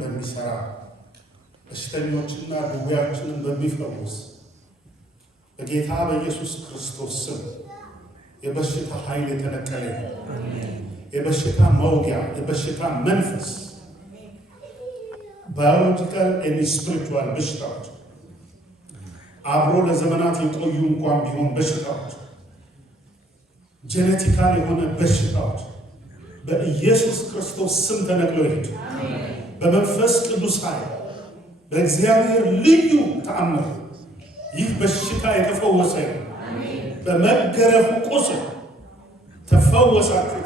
በሚሰራ በሽተኞችና ድውያኖችን በሚፈውስ በጌታ በኢየሱስ ክርስቶስ ስም የበሽታ ኃይል የተነቀለ ነው። የበሽታ መውጊያ የበሽታ መንፈስ ባዮሎጂካል ኤንድ ስፒሪቹዋል በሽታዎች አብሮ ለዘመናት የቆዩ እንኳን ቢሆን በሽታዎች ጄኔቲካል የሆነ በሽታዎች በኢየሱስ ክርስቶስ ስም ተነቅለው ይሄዱ። በመንፈስ ቅዱስ ኃይል በእግዚአብሔር ልዩ ተአምር ይህ በሽታ የተፈወሰ ነው። በመገረፉ ቁስል ተፈወሳችሁ።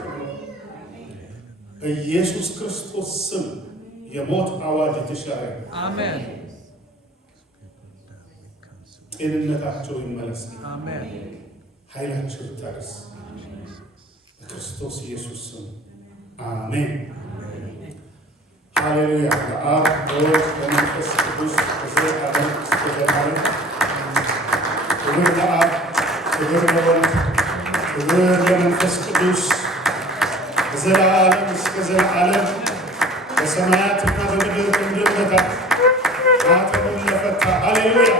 በኢየሱስ ክርስቶስ ስም የሞት አዋጅ የተሻረ አሜን። ጤንነታቸው ይመለስ። አሜን። ኃይላቸው ይታደስ በክርስቶስ ኢየሱስ ስም አሜን። ሃሌሉያ። ለአብ ለወልድ ለመንፈስ ቅዱስ ከዘላለም እስከ ዘላለም ክብር ለአብ፣ ክብር ለወልድ፣ ክብር ለመንፈስ ቅዱስ ከዘላለም እስከ ዘላለም በሰማያትና በምድር በታች ማኅተሙን ለፈታ ሃሌሉያ።